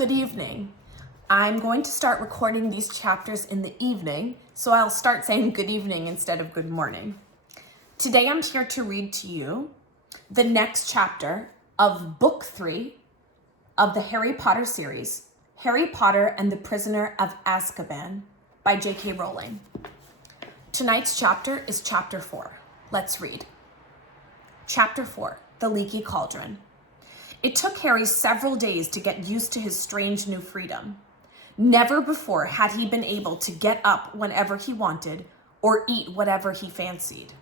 Good evening. I'm going to start recording these chapters in the evening, so I'll start saying good evening instead of good morning. Today I'm here to read to you the next chapter of Book 3 of the Harry Potter series, Harry Potter and the Prisoner of Azkaban by J.K. Rowling. Tonight's chapter is Chapter 4. Let's read. Chapter 4, The Leaky Cauldron. It took Harry several days to get used to his strange new freedom. Never before had he been able to get up whenever he wanted or eat whatever he fancied.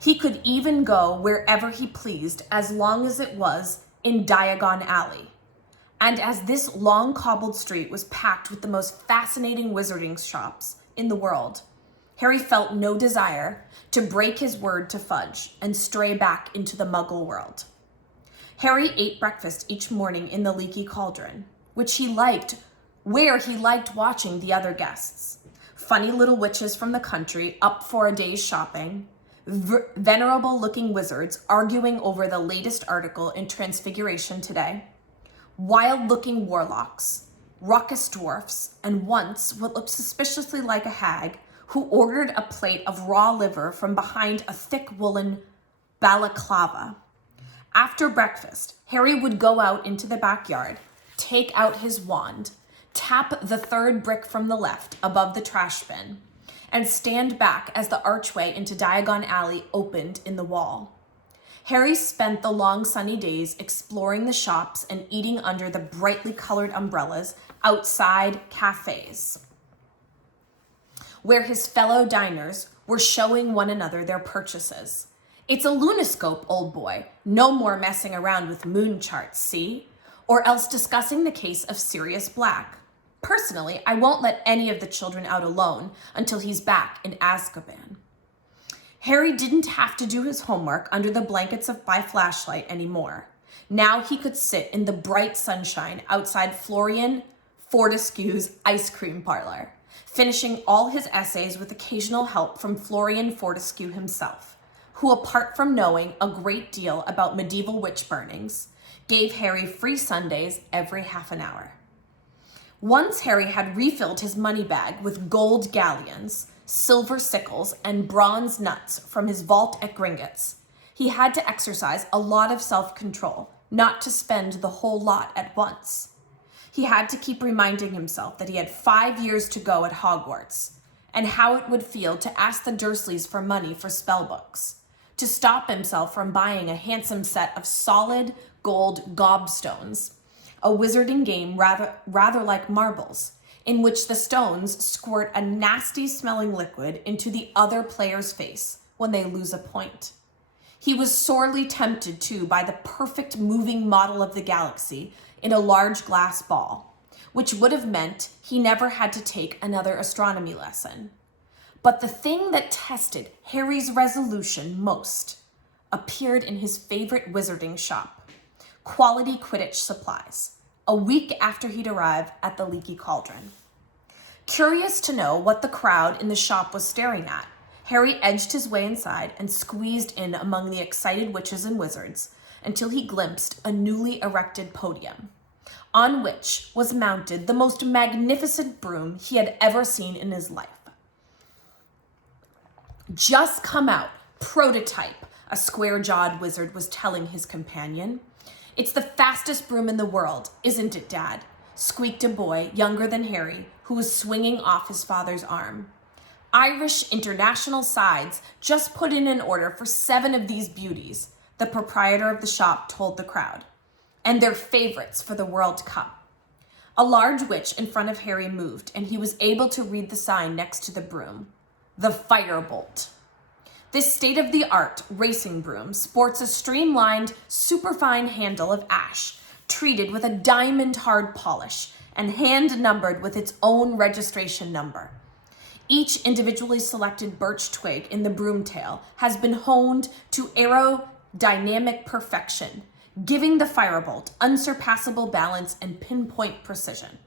He could even go wherever he pleased as long as it was in Diagon Alley. And as this long cobbled street was packed with the most fascinating wizarding shops in the world, Harry felt no desire to break his word to Fudge and stray back into the Muggle world. Harry ate breakfast each morning in the Leaky Cauldron, where he liked watching the other guests. Funny little witches from the country up for a day's shopping, venerable-looking wizards arguing over the latest article in Transfiguration today, wild-looking warlocks, raucous dwarfs, and once what looked suspiciously like a hag who ordered a plate of raw liver from behind a thick woolen balaclava. After breakfast, Harry would go out into the backyard, take out his wand, tap the third brick from the left above the trash bin, and stand back as the archway into Diagon Alley opened in the wall. Harry spent the long sunny days exploring the shops and eating under the brightly colored umbrellas outside cafes, where his fellow diners were showing one another their purchases. It's a lunoscope, old boy. No more messing around with moon charts, see? Or else discussing the case of Sirius Black. Personally, I won't let any of the children out alone until he's back in Azkaban. Harry didn't have to do his homework under the blankets by flashlight anymore. Now he could sit in the bright sunshine outside Florian Fortescue's ice cream parlor, finishing all his essays with occasional help from Florian Fortescue himself, who, apart from knowing a great deal about medieval witch burnings, gave Harry free Sundays every half an hour. Once Harry had refilled his money bag with gold galleons, silver sickles, and bronze nuts from his vault at Gringotts, he had to exercise a lot of self-control not to spend the whole lot at once. He had to keep reminding himself that he had 5 years to go at Hogwarts, and how it would feel to ask the Dursleys for money for spellbooks, to stop himself from buying a handsome set of solid gold gobstones, a wizarding game rather like marbles, in which the stones squirt a nasty-smelling liquid into the other player's face when they lose a point. He was sorely tempted, too, by the perfect moving model of the galaxy in a large glass ball, which would have meant he never had to take another astronomy lesson. But the thing that tested Harry's resolution most appeared in his favorite wizarding shop, Quality Quidditch Supplies, a week after he'd arrived at the Leaky Cauldron. Curious to know what the crowd in the shop was staring at, Harry edged his way inside and squeezed in among the excited witches and wizards until he glimpsed a newly erected podium, on which was mounted the most magnificent broom he had ever seen in his life. Just come out, prototype, a square-jawed wizard was telling his companion. It's the fastest broom in the world, isn't it, Dad? Squeaked a boy younger than Harry, who was swinging off his father's arm. Irish International Sides just put in an order for 7 of these beauties, the proprietor of the shop told the crowd, and they're favorites for the World Cup. A large witch in front of Harry moved, and he was able to read the sign next to the broom. The Firebolt. This state-of-the-art racing broom sports a streamlined, superfine handle of ash, treated with a diamond-hard polish and hand-numbered with its own registration number. Each individually selected birch twig in the broom tail has been honed to aerodynamic perfection, giving the Firebolt unsurpassable balance and pinpoint precision.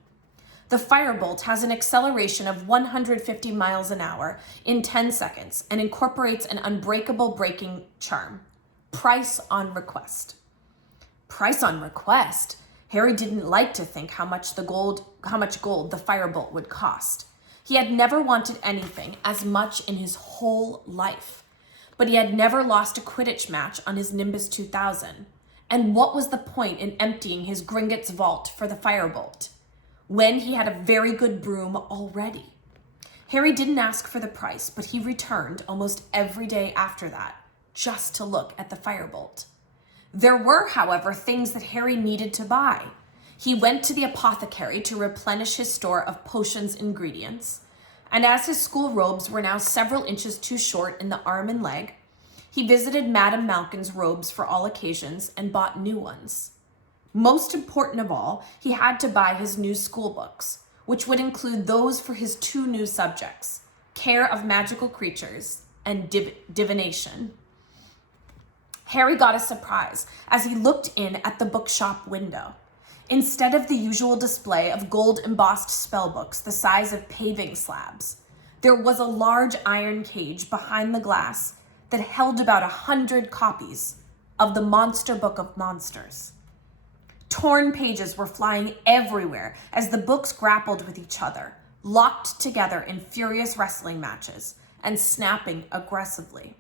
The Firebolt has an acceleration of 150 miles an hour in 10 seconds and incorporates an unbreakable braking charm. Price on request. Price on request? Harry didn't like to think how much gold the firebolt would cost. He had never wanted anything as much in his whole life, but he had never lost a Quidditch match on his Nimbus 2000. And what was the point in emptying his Gringotts vault for the firebolt when he had a very good broom already? Harry didn't ask for the price, but he returned almost every day after that, just to look at the firebolt. There were, however, things that Harry needed to buy. He went to the apothecary to replenish his store of potions ingredients, and as his school robes were now several inches too short in the arm and leg, he visited Madame Malkin's robes for all occasions and bought new ones. Most important of all, he had to buy his new school books, which would include those for his two new subjects, care of magical creatures and divination. Harry got a surprise as he looked in at the bookshop window. Instead of the usual display of gold-embossed spellbooks the size of paving slabs, there was a large iron cage behind the glass that held about 100 copies of the Monster Book of Monsters. Torn pages were flying everywhere as the books grappled with each other, locked together in furious wrestling matches and snapping aggressively.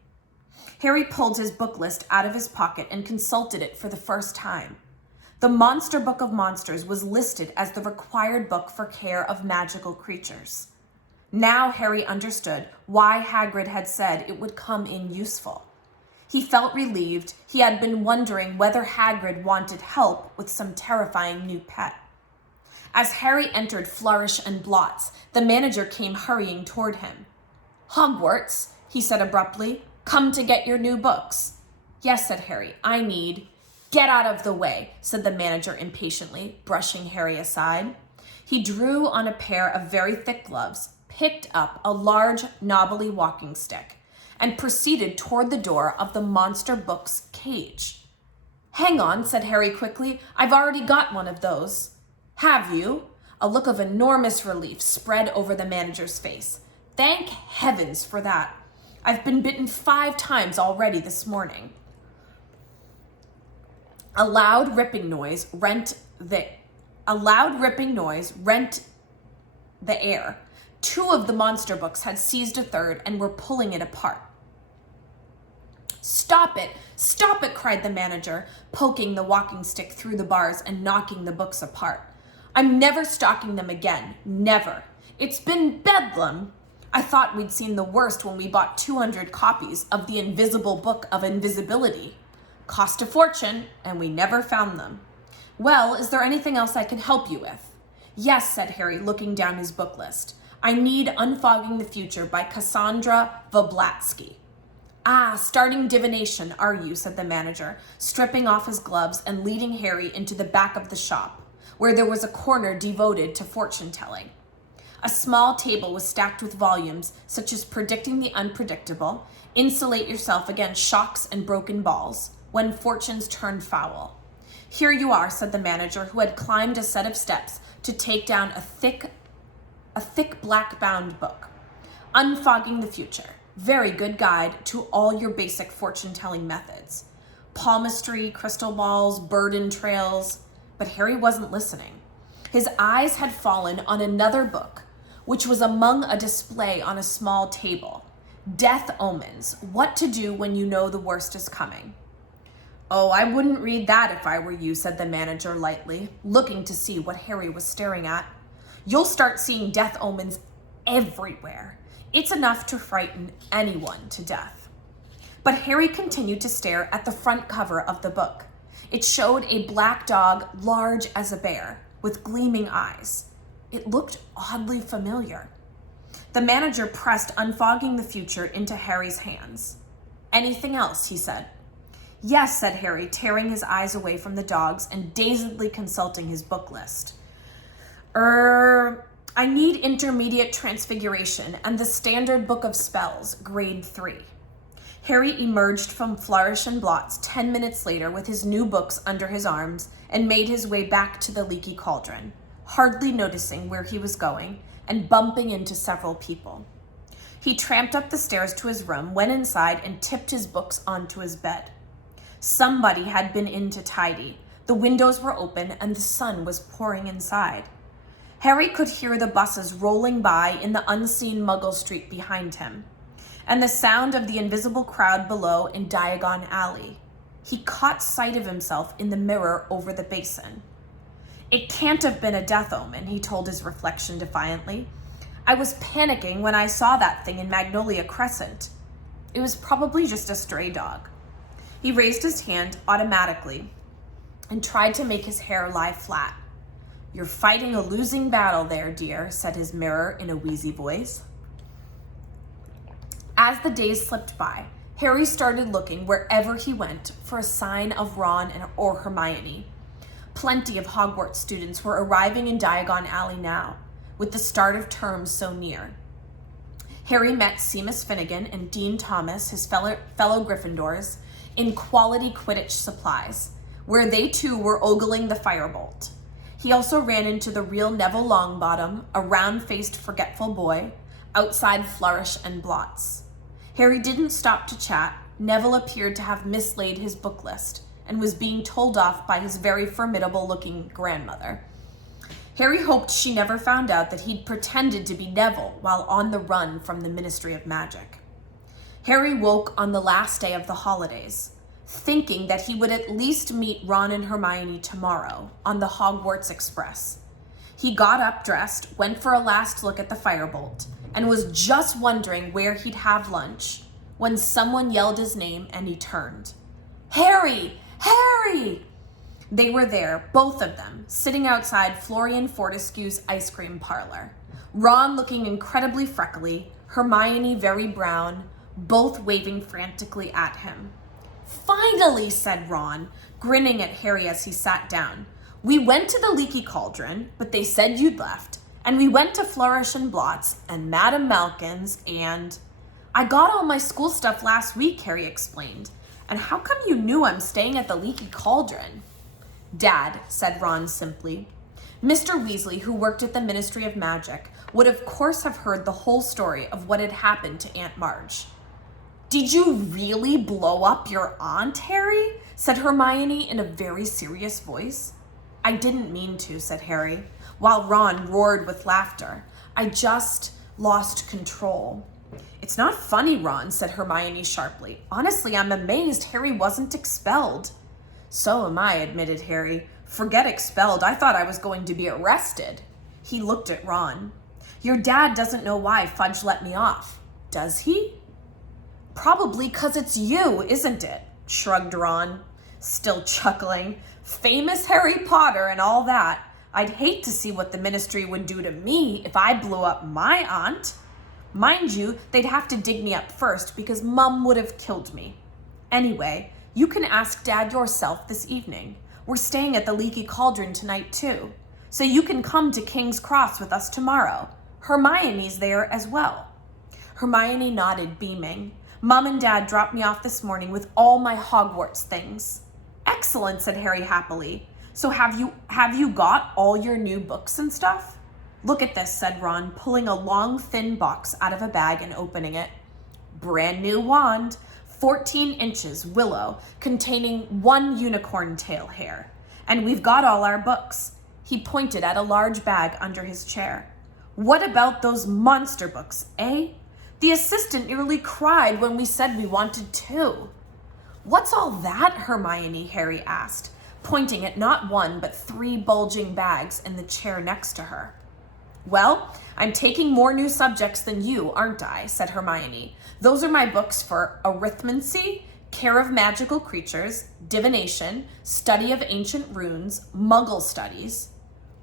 Harry pulled his book list out of his pocket and consulted it for the first time. The Monster Book of Monsters was listed as the required book for care of magical creatures. Now Harry understood why Hagrid had said it would come in useful. He felt relieved. He had been wondering whether Hagrid wanted help with some terrifying new pet. As Harry entered Flourish and Blots, the manager came hurrying toward him. "Hogwarts," he said abruptly, "come to get your new books." "Yes," said Harry, "I need—" "Get out of the way," said the manager impatiently, brushing Harry aside. He drew on a pair of very thick gloves, picked up a large, knobbly walking stick, and proceeded toward the door of the monster book's cage. "Hang on," said Harry quickly. "I've already got one of those." "Have you?" A look of enormous relief spread over the manager's face. "Thank heavens for that. I've been bitten 5 times already this morning." A loud ripping noise rent the air. 2 of the monster books had seized a third and were pulling it apart. "Stop it! Stop it!" cried the manager, poking the walking stick through the bars and knocking the books apart. "I'm never stocking them again. Never. It's been bedlam. I thought we'd seen the worst when we bought 200 copies of the Invisible Book of Invisibility. Cost a fortune, and we never found them. Well, is there anything else I can help you with?" "Yes," said Harry, looking down his book list. "I need Unfogging the Future by Cassandra Voblatsky." "Ah, starting divination, are you?" said the manager, stripping off his gloves and leading Harry into the back of the shop, where there was a corner devoted to fortune-telling. A small table was stacked with volumes such as Predicting the Unpredictable, Insulate Yourself Against Shocks and Broken Balls, When Fortunes Turn Foul. "Here you are," said the manager, who had climbed a set of steps to take down a thick black-bound book. "Unfogging the Future. Very good guide to all your basic fortune-telling methods. Palmistry, crystal balls, burden trails." But Harry wasn't listening. His eyes had fallen on another book, which was among a display on a small table. Death Omens, What to Do When You Know the Worst is Coming. "Oh, I wouldn't read that if I were you," said the manager lightly, looking to see what Harry was staring at. "You'll start seeing death omens everywhere. It's enough to frighten anyone to death." But Harry continued to stare at the front cover of the book. It showed a black dog large as a bear, with gleaming eyes. It looked oddly familiar. The manager pressed Unfogging the Future into Harry's hands. "Anything else?" he said. "Yes," said Harry, tearing his eyes away from the dogs and dazedly consulting his book list. I need Intermediate Transfiguration and the Standard Book of Spells, Grade 3. Harry emerged from Flourish and Blots 10 minutes later with his new books under his arms and made his way back to the Leaky Cauldron, hardly noticing where he was going and bumping into several people. He tramped up the stairs to his room, went inside, and tipped his books onto his bed. Somebody had been in to tidy, The windows were open and the sun was pouring inside. Harry could hear the buses rolling by in the unseen Muggle street behind him, and the sound of the invisible crowd below in Diagon Alley. He caught sight of himself in the mirror over the basin. "It can't have been a death omen," he told his reflection defiantly. "I was panicking when I saw that thing in Magnolia Crescent. It was probably just a stray dog." He raised his hand automatically and tried to make his hair lie flat. "You're fighting a losing battle there, dear," said his mirror in a wheezy voice. As the days slipped by, Harry started looking wherever he went for a sign of Ron or Hermione. Plenty of Hogwarts students were arriving in Diagon Alley now, with the start of term so near. Harry met Seamus Finnegan and Dean Thomas, his fellow Gryffindors, in Quality Quidditch Supplies, where they too were ogling the firebolt. He also ran into the real Neville Longbottom, a round-faced forgetful boy, outside Flourish and Blots. Harry didn't stop to chat. Neville appeared to have mislaid his book list and was being told off by his very formidable-looking grandmother. Harry hoped she never found out that he'd pretended to be Neville while on the run from the Ministry of Magic. Harry woke on the last day of the holidays, thinking that he would at least meet Ron and Hermione tomorrow on the Hogwarts Express. He got up dressed, went for a last look at the firebolt, and was just wondering where he'd have lunch when someone yelled his name and he turned. "Harry! Harry!" They were there, both of them, sitting outside Florian Fortescue's ice cream parlor. Ron looking incredibly freckly, Hermione very brown, both waving frantically at him. "Finally," said Ron, grinning at Harry as he sat down. "We went to the Leaky Cauldron, but they said you'd left. And we went to Flourish and Blots and Madame Malkin's and—" "I got all my school stuff last week," Harry explained. "And how come you knew I'm staying at the Leaky Cauldron?" "Dad," said Ron simply. Mr. Weasley, who worked at the Ministry of Magic, would of course have heard the whole story of what had happened to Aunt Marge. "Did you really blow up your aunt, Harry?" said Hermione in a very serious voice. "I didn't mean to," said Harry, while Ron roared with laughter. "I just lost control." "It's not funny, Ron," said Hermione sharply. "Honestly, I'm amazed Harry wasn't expelled." "So am I," admitted Harry. "Forget expelled. I thought I was going to be arrested." He looked at Ron. "Your dad doesn't know why Fudge let me off, does he?" "Probably 'cause it's you, isn't it?" shrugged Ron, still chuckling. "Famous Harry Potter and all that. I'd hate to see what the ministry would do to me if I blew up my aunt. Mind you, they'd have to dig me up first because Mum would have killed me. Anyway, you can ask Dad yourself this evening. We're staying at the Leaky Cauldron tonight too, so you can come to King's Cross with us tomorrow. Hermione's there as well." Hermione nodded, beaming. "Mum and Dad dropped me off this morning with all my Hogwarts things." "Excellent," said Harry happily. "So have you got all your new books and stuff?" "Look at this," said Ron, pulling a long, thin box out of a bag and opening it. "Brand new wand, 14 inches, willow, containing 1 unicorn tail hair. And we've got all our books." He pointed at a large bag under his chair. "What about those monster books, eh? The assistant nearly cried when we said we wanted 2. "What's all that, Hermione?" Harry asked, pointing at not 1 but 3 bulging bags in the chair next to her. "Well, I'm taking more new subjects than you, aren't I?" said Hermione. "Those are my books for arithmancy, care of magical creatures, divination, study of ancient runes, Muggle studies."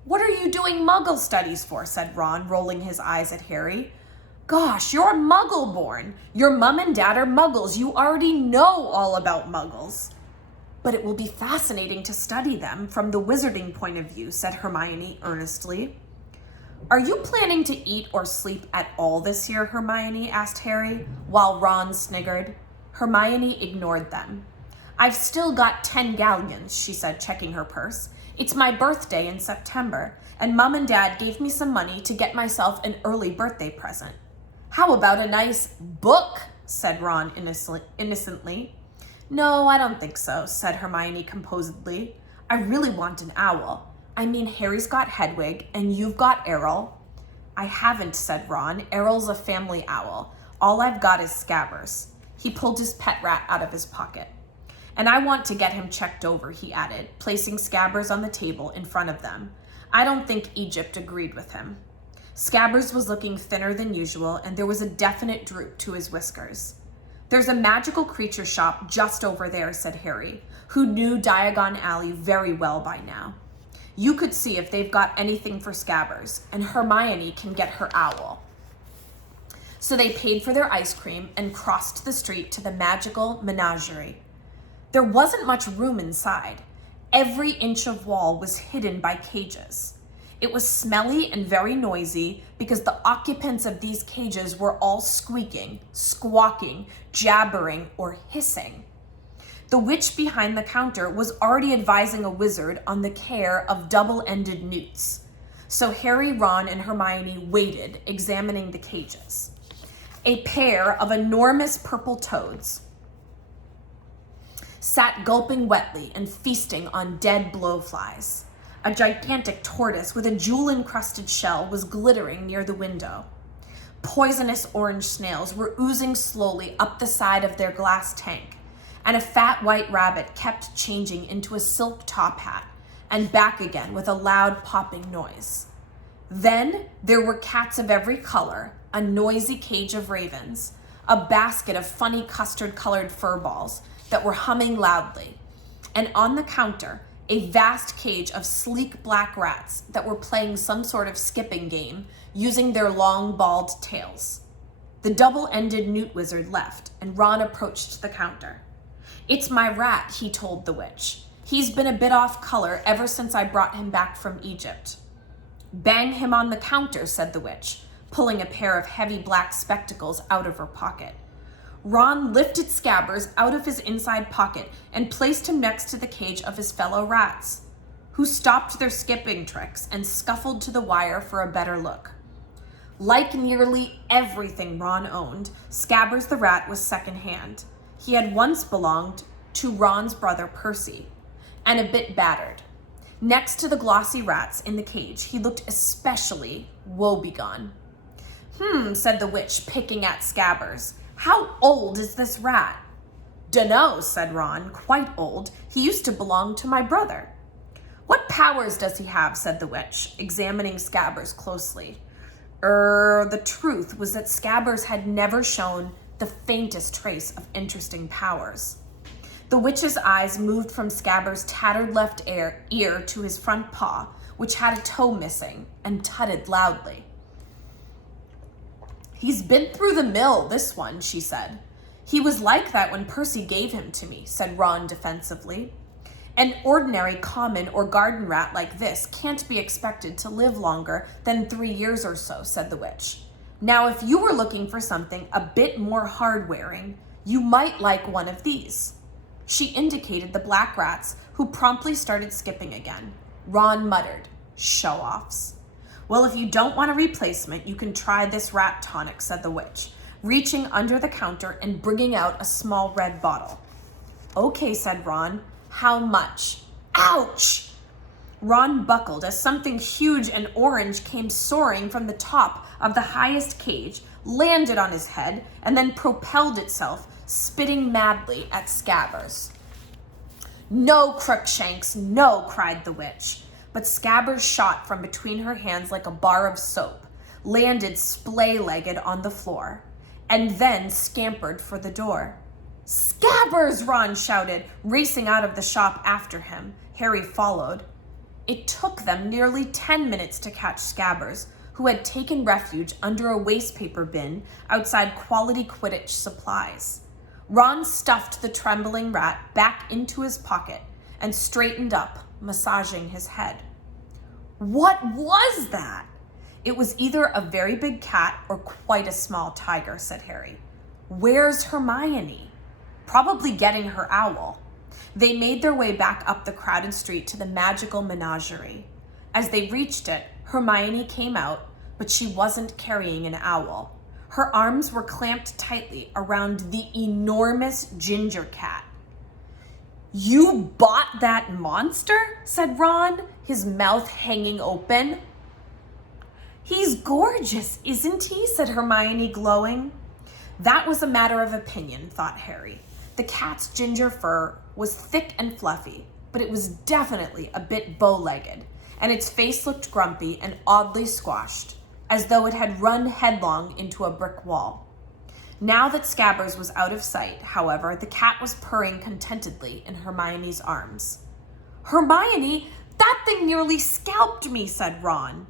"What are you doing Muggle studies for?" said Ron, rolling his eyes at Harry. "Gosh, you're Muggle-born. Your mum and dad are Muggles. You already know all about Muggles." "But it will be fascinating to study them from the wizarding point of view," said Hermione earnestly. "Are you planning to eat or sleep at all this year, Hermione?" asked Harry, while Ron sniggered. Hermione ignored them. "I've still got 10 galleons," she said, checking her purse. "It's my birthday in September, and Mum and Dad gave me some money to get myself an early birthday present." "How about a nice book?" said Ron innocently. "No, I don't think so," said Hermione composedly. "I I really want an owl. I mean, Harry's got Hedwig, and you've got Errol. I haven't, said Ron. Errol's a family owl. All I've got is Scabbers. He pulled his pet rat out of his pocket. And I want to get him checked over, he added, placing Scabbers on the table in front of them. I don't think Egypt agreed with him. Scabbers was looking thinner than usual, and there was a definite droop to his whiskers. There's a magical creature shop just over there, said Harry, who knew Diagon Alley very well by now. You could see if they've got anything for Scabbers, and Hermione can get her owl. So they paid for their ice cream and crossed the street to the magical menagerie. There wasn't much room inside. Every inch of wall was hidden by cages. It was smelly and very noisy because the occupants of these cages were all squeaking, squawking, jabbering, or hissing. The witch behind the counter was already advising a wizard on the care of double-ended newts. So Harry, Ron, and Hermione waited, examining the cages. A pair of enormous purple toads sat gulping wetly and feasting on dead blowflies. A gigantic tortoise with a jewel-encrusted shell was glittering near the window. Poisonous orange snails were oozing slowly up the side of their glass tank, and a fat white rabbit kept changing into a silk top hat and back again with a loud popping noise. Then there were cats of every color, a noisy cage of ravens, a basket of funny custard-colored fur balls that were humming loudly, and on the counter, a vast cage of sleek black rats that were playing some sort of skipping game using their long bald tails. The double-ended newt wizard left, and Ron approached the counter. It's my rat, he told the witch. He's been a bit off color ever since I brought him back from Egypt. Bang him on the counter, said the witch, pulling a pair of heavy black spectacles out of her pocket. Ron lifted Scabbers out of his inside pocket and placed him next to the cage of his fellow rats, who stopped their skipping tricks and scuffled to the wire for a better look. Like nearly everything Ron owned, Scabbers the rat was secondhand. He had once belonged to Ron's brother Percy, and a bit battered. Next to the glossy rats in the cage, he looked especially woebegone. Said the witch, picking at Scabbers. How old is this rat? Dunno, said Ron, quite old. He used to belong to my brother. What powers does he have, said the witch, examining Scabbers closely. The truth was that Scabbers had never shown the faintest trace of interesting powers. The witch's eyes moved from Scabbers' tattered left ear to his front paw, which had a toe missing, and tutted loudly. He's been through the mill, this one, she said. He was like that when Percy gave him to me, said Ron defensively. An ordinary common or garden rat like this can't be expected to live longer than 3 years or so, said the witch. Now, if you were looking for something a bit more hard-wearing, you might like one of these. She indicated the black rats, who promptly started skipping again. Ron muttered, show-offs. Well, if you don't want a replacement, you can try this rat tonic, said the witch, reaching under the counter and bringing out a small red bottle. Okay, said Ron. How much? Ouch! Ron buckled as something huge and orange came soaring from the top of the highest cage, landed on his head, and then propelled itself, spitting madly at Scabbers. No, Crookshanks, no, cried the witch. But Scabbers shot from between her hands like a bar of soap, landed splay-legged on the floor, and then scampered for the door. Scabbers, Ron shouted, racing out of the shop after him. Harry followed. It took them nearly 10 minutes to catch Scabbers, who had taken refuge under a wastepaper bin outside Quality Quidditch Supplies. Ron stuffed the trembling rat back into his pocket and straightened up, massaging his head. What was that? It was either a very big cat or quite a small tiger, said Harry. Where's Hermione? Probably getting her owl. They made their way back up the crowded street to the magical menagerie. As they reached it, Hermione came out, but she wasn't carrying an owl. Her arms were clamped tightly around the enormous ginger cat. You bought that monster? Said Ron, his mouth hanging open. He's gorgeous, isn't he? Said Hermione, glowing. That was a matter of opinion, thought Harry. The cat's ginger fur was thick and fluffy, but it was definitely a bit bow-legged, and its face looked grumpy and oddly squashed, as though it had run headlong into a brick wall. Now that Scabbers was out of sight, however, the cat was purring contentedly in Hermione's arms. Hermione, that thing nearly scalped me, said Ron.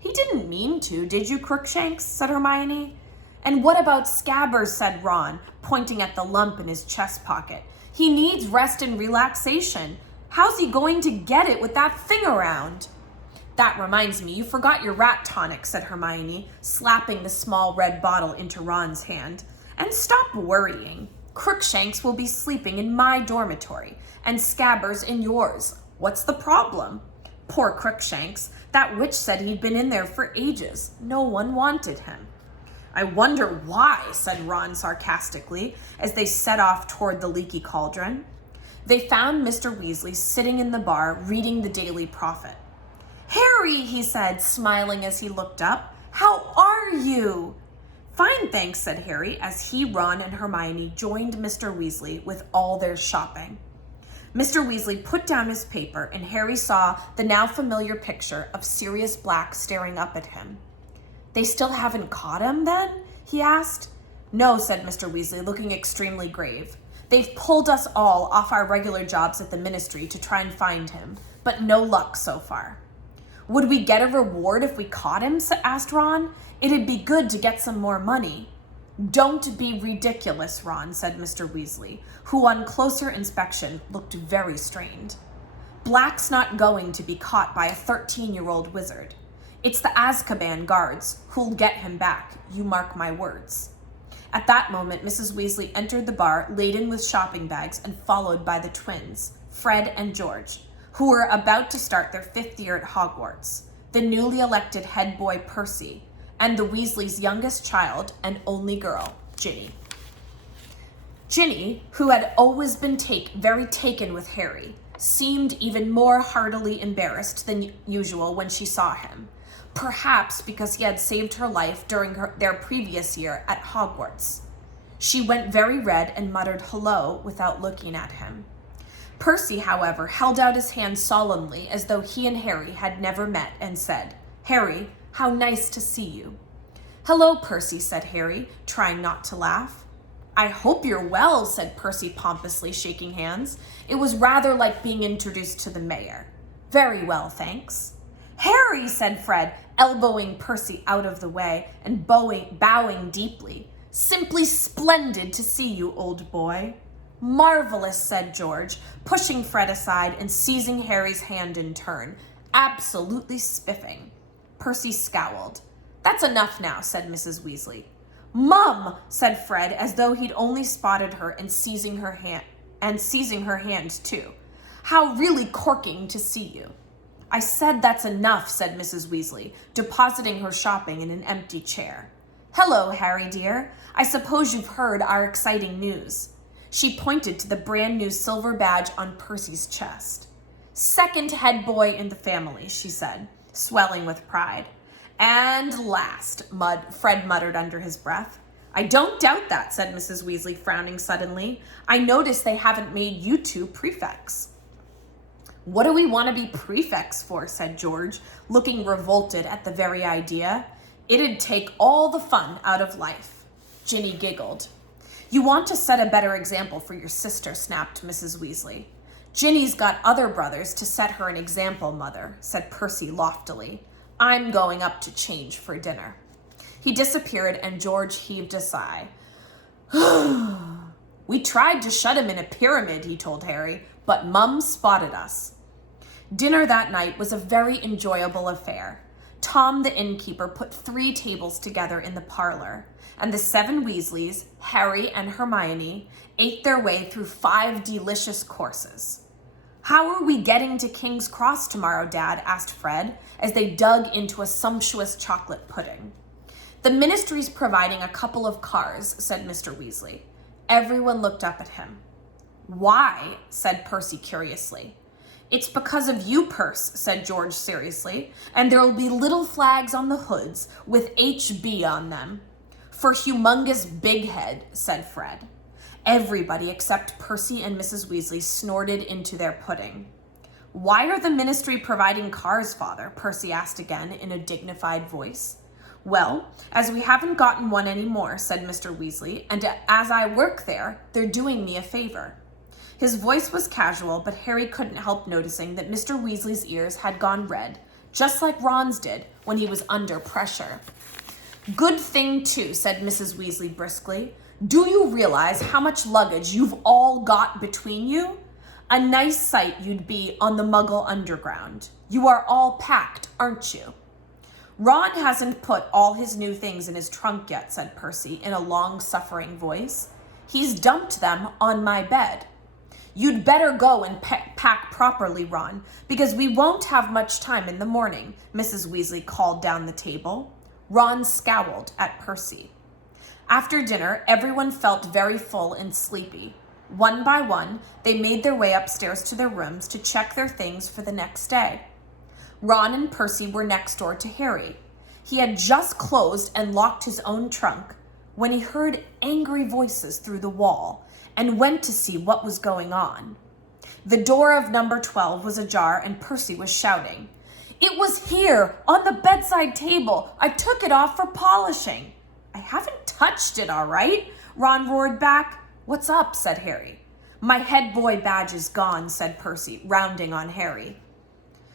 He didn't mean to, did you, Crookshanks? Said Hermione. And what about Scabbers? Said Ron, pointing at the lump in his chest pocket. He needs rest and relaxation. How's he going to get it with that thing around? That reminds me, you forgot your rat tonic, said Hermione, slapping the small red bottle into Ron's hand. And stop worrying. Crookshanks will be sleeping in my dormitory, and Scabbers in yours. What's the problem? Poor Crookshanks. That witch said he'd been in there for ages. No one wanted him. I wonder why, said Ron sarcastically, as they set off toward the leaky cauldron. They found Mr. Weasley sitting in the bar reading the Daily Prophet. Harry, he said, smiling as he looked up. How are you? Fine, thanks, said Harry, as he, Ron, and Hermione joined Mr. Weasley with all their shopping. Mr. Weasley put down his paper, and Harry saw the now familiar picture of Sirius Black staring up at him. They still haven't caught him, then? He asked. No, said Mr. Weasley, looking extremely grave. They've pulled us all off our regular jobs at the ministry to try and find him, but no luck so far. Would we get a reward if we caught him? Asked Ron. It'd be good to get some more money. Don't be ridiculous, Ron, said Mr. Weasley, who on closer inspection looked very strained. Black's not going to be caught by a 13-year-old wizard. It's the Azkaban guards who'll get him back, you mark my words. At that moment, Mrs. Weasley entered the bar laden with shopping bags and followed by the twins, Fred and George, who were about to start their 5th year at Hogwarts, the newly elected head boy Percy, and the Weasleys' youngest child and only girl, Ginny. Ginny, who had always been very taken with Harry, seemed even more heartily embarrassed than usual when she saw him, perhaps because he had saved her life during their previous year at Hogwarts. She went very red and muttered hello without looking at him. Percy, however, held out his hand solemnly as though he and Harry had never met and said, Harry, how nice to see you. Hello, Percy, said Harry, trying not to laugh. I hope you're well, said Percy pompously, shaking hands. It was rather like being introduced to the mayor. Very well, thanks. Harry, said Fred, elbowing Percy out of the way and bowing deeply. Simply splendid to see you, old boy. Marvelous, said George, pushing Fred aside and seizing Harry's hand in turn. Absolutely spiffing. Percy scowled. That's enough now, said Mrs. Weasley. Mum, said Fred, as though he'd only spotted her and seizing her hand too. How really corking to see you. I said that's enough, said Mrs. Weasley, depositing her shopping in an empty chair. Hello, Harry dear. I suppose you've heard our exciting news. She pointed to the brand new silver badge on Percy's chest. Second head boy in the family, she said, swelling with pride. And last, Fred muttered under his breath. I don't doubt that, said Mrs. Weasley, frowning suddenly. I notice they haven't made you two prefects. What do we want to be prefects for, said George, looking revolted at the very idea. It'd take all the fun out of life. Ginny giggled. You want to set a better example for your sister, snapped Mrs. Weasley. Ginny's got other brothers to set her an example, Mother, said Percy loftily. I'm going up to change for dinner. He disappeared and George heaved a sigh. We tried to shut him in a pyramid, he told Harry, but Mum spotted us. Dinner that night was a very enjoyable affair. Tom, the innkeeper, put 3 tables together in the parlor, and the 7 Weasleys, Harry and Hermione, ate their way through 5 delicious courses. How are we getting to King's Cross tomorrow, Dad? Asked Fred, as they dug into a sumptuous chocolate pudding. The ministry's providing a couple of cars, said Mr. Weasley. Everyone looked up at him. Why? Said Percy curiously. It's because of you, Perce, said George seriously, and there'll be little flags on the hoods with HB on them. For humongous big head, said Fred. Everybody except Percy and Mrs. Weasley snorted into their pudding. Why are the ministry providing cars, Father? Percy asked again in a dignified voice. Well, as we haven't gotten one anymore, said Mr. Weasley, and as I work there, they're doing me a favor. His voice was casual, but Harry couldn't help noticing that Mr. Weasley's ears had gone red, just like Ron's did when he was under pressure. Good thing, too, said Mrs. Weasley briskly. Do you realize how much luggage you've all got between you? A nice sight you'd be on the Muggle Underground. You are all packed, aren't you? Ron hasn't put all his new things in his trunk yet, said Percy in a long-suffering voice. He's dumped them on my bed. You'd better go and pack properly, Ron, because we won't have much time in the morning, Mrs. Weasley called down the table. Ron scowled at Percy. After dinner, everyone felt very full and sleepy. One by one, they made their way upstairs to their rooms to check their things for the next day. Ron and Percy were next door to Harry. He had just closed and locked his own trunk when he heard angry voices through the wall and went to see what was going on. The door of number 12 was ajar and Percy was shouting, "It was here, on the bedside table. I took it off for polishing." "I haven't touched it, all right," Ron roared back. "What's up?" said Harry. "My head boy badge is gone," said Percy, rounding on Harry.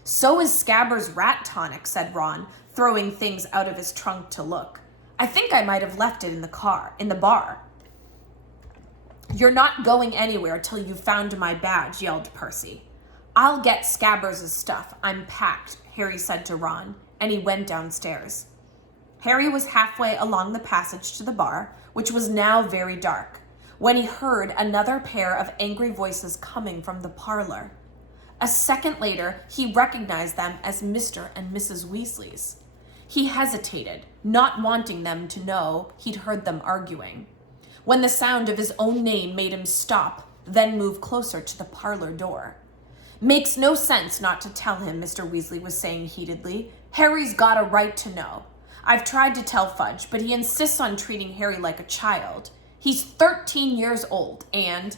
"So is Scabbers' rat tonic," said Ron, throwing things out of his trunk to look. "I think I might have left it in the bar." "You're not going anywhere till you've found my badge," yelled Percy. "I'll get Scabbers' stuff. I'm packed," Harry said to Ron, and he went downstairs. Harry was halfway along the passage to the bar, which was now very dark, when he heard another pair of angry voices coming from the parlor. A second later, he recognized them as Mr. and Mrs. Weasley's. He hesitated, not wanting them to know he'd heard them arguing, when the sound of his own name made him stop, then move closer to the parlor door. "Makes no sense not to tell him," Mr. Weasley was saying heatedly. "Harry's got a right to know. I've tried to tell Fudge, but he insists on treating Harry like a child. He's 13 years old, and—"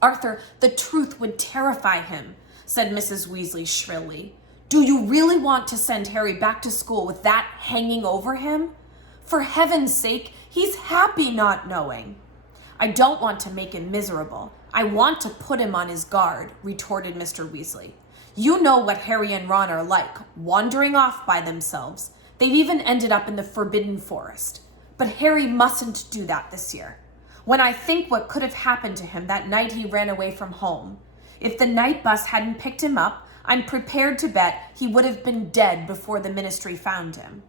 "Arthur, the truth would terrify him," said Mrs. Weasley shrilly. "Do you really want to send Harry back to school with that hanging over him? For heaven's sake, he's happy not knowing." "I don't want to make him miserable. I want to put him on his guard," retorted Mr. Weasley. "You know what Harry and Ron are like, wandering off by themselves. They've even ended up in the Forbidden Forest. But Harry mustn't do that this year. When I think what could have happened to him that night he ran away from home, if the night bus hadn't picked him up, I'm prepared to bet he would have been dead before the ministry found him."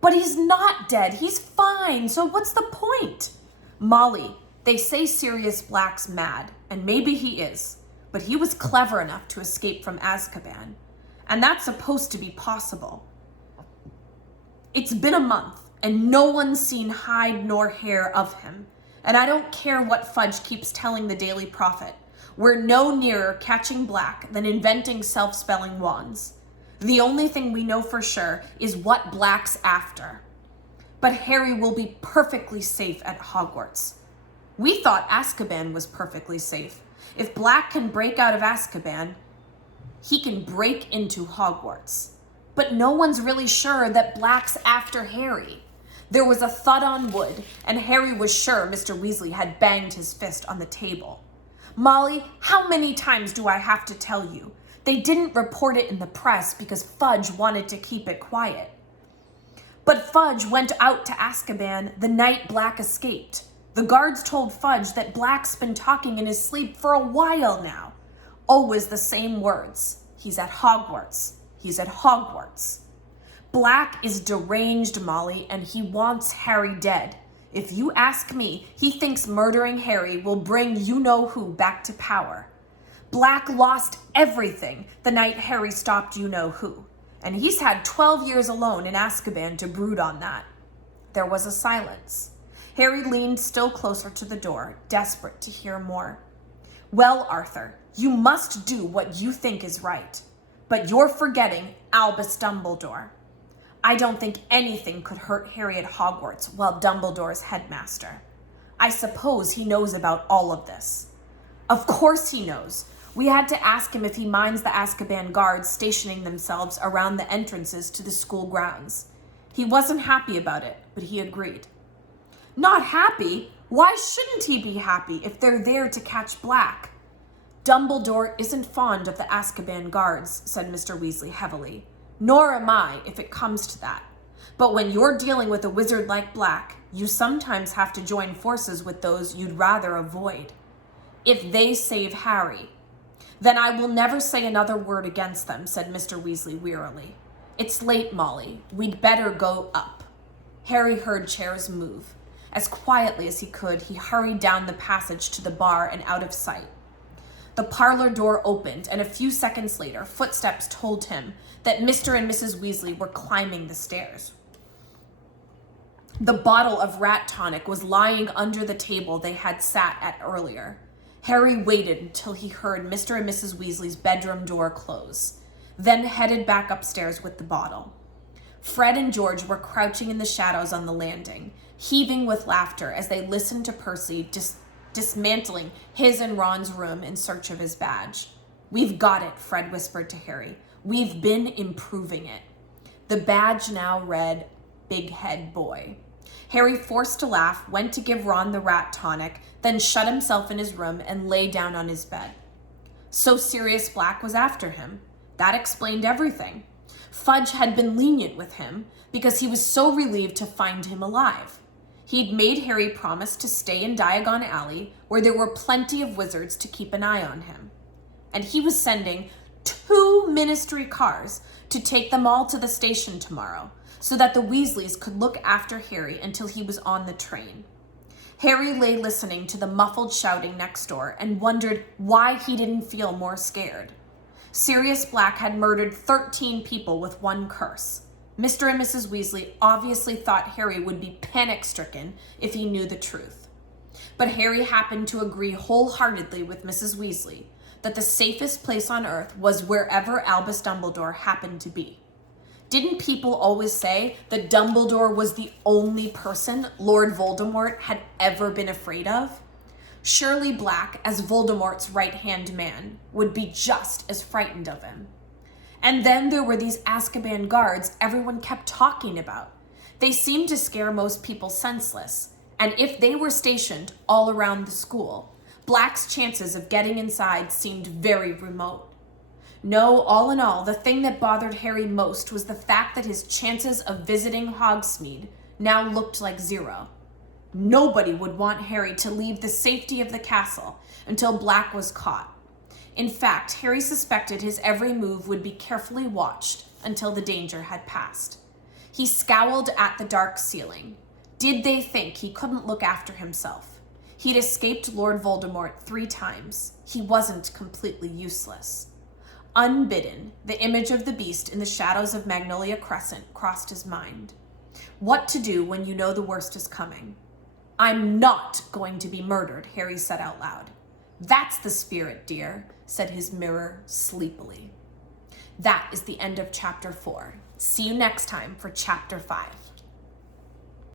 "But he's not dead. He's fine. So what's the point?" "Molly, they say Sirius Black's mad, and maybe he is, but he was clever enough to escape from Azkaban, and that's supposed to be possible. It's been a month, and no one's seen hide nor hair of him, and I don't care what Fudge keeps telling the Daily Prophet. We're no nearer catching Black than inventing self-spelling wands. The only thing we know for sure is what Black's after. But Harry will be perfectly safe at Hogwarts. We thought Azkaban was perfectly safe. If Black can break out of Azkaban, he can break into Hogwarts. But no one's really sure that Black's after Harry." There was a thud on wood, and Harry was sure Mr. Weasley had banged his fist on the table. "Molly, how many times do I have to tell you? They didn't report it in the press because Fudge wanted to keep it quiet." "But Fudge went out to Azkaban the night Black escaped. The guards told Fudge that Black's been talking in his sleep for a while now. Always the same words. He's at Hogwarts. He's at Hogwarts. Black is deranged, Molly, and he wants Harry dead. If you ask me, he thinks murdering Harry will bring you-know-who back to power. Black lost everything the night Harry stopped you-know-who, and he's had 12 years alone in Azkaban to brood on that." There was a silence. Harry leaned still closer to the door, desperate to hear more. Well, Arthur, you must do what you think is right. But you're forgetting Albus Dumbledore. I don't think anything could hurt Harry at Hogwarts while Dumbledore's headmaster. I suppose he knows about all of this. Of course he knows. We had to ask him if he minds the Azkaban guards stationing themselves around the entrances to the school grounds. He wasn't happy about it, but he agreed. Not happy? Why shouldn't he be happy if they're there to catch Black? Dumbledore isn't fond of the Azkaban guards, said Mr. Weasley heavily. Nor am I, if it comes to that. But when you're dealing with a wizard like Black, you sometimes have to join forces with those you'd rather avoid. If they save Harry, then I will never say another word against them, said Mr. Weasley wearily. It's late, Molly. We'd better go up. Harry heard chairs move. As quietly as he could, he hurried down the passage to the bar and out of sight. The parlor door opened, and a few seconds later, footsteps told him that Mr. and Mrs. Weasley were climbing the stairs. The bottle of rat tonic was lying under the table they had sat at earlier. Harry waited until he heard Mr. and Mrs. Weasley's bedroom door close, then headed back upstairs with the bottle. Fred and George were crouching in the shadows on the landing, heaving with laughter as they listened to Percy dismantling his and Ron's room in search of his badge. We've got it, Fred whispered to Harry. We've been improving it. The badge now read, Big Head Boy. Harry, forced to laugh, went to give Ron the rat tonic, then shut himself in his room and lay down on his bed. So Sirius Black was after him. That explained everything. Fudge had been lenient with him because he was so relieved to find him alive. He'd made Harry promise to stay in Diagon Alley, where there were plenty of wizards to keep an eye on him. And he was sending 2 ministry cars to take them all to the station tomorrow, so that the Weasleys could look after Harry until he was on the train. Harry lay listening to the muffled shouting next door and wondered why he didn't feel more scared. Sirius Black had murdered 13 people with one curse. Mr. and Mrs. Weasley obviously thought Harry would be panic-stricken if he knew the truth. But Harry happened to agree wholeheartedly with Mrs. Weasley that the safest place on earth was wherever Albus Dumbledore happened to be. Didn't people always say that Dumbledore was the only person Lord Voldemort had ever been afraid of? Surely Black, as Voldemort's right-hand man, would be just as frightened of him. And then there were these Azkaban guards everyone kept talking about. They seemed to scare most people senseless, and if they were stationed all around the school, Black's chances of getting inside seemed very remote. No, all in all, the thing that bothered Harry most was the fact that his chances of visiting Hogsmeade now looked like 0. Nobody would want Harry to leave the safety of the castle until Black was caught. In fact, Harry suspected his every move would be carefully watched until the danger had passed. He scowled at the dark ceiling. Did they think he couldn't look after himself? He'd escaped Lord Voldemort 3 times. He wasn't completely useless. Unbidden, the image of the beast in the shadows of Magnolia Crescent crossed his mind. What to do when you know the worst is coming? I'm not going to be murdered, Harry said out loud. That's the spirit, dear, said his mirror sleepily. That is the end of chapter 4. See you next time for chapter 5.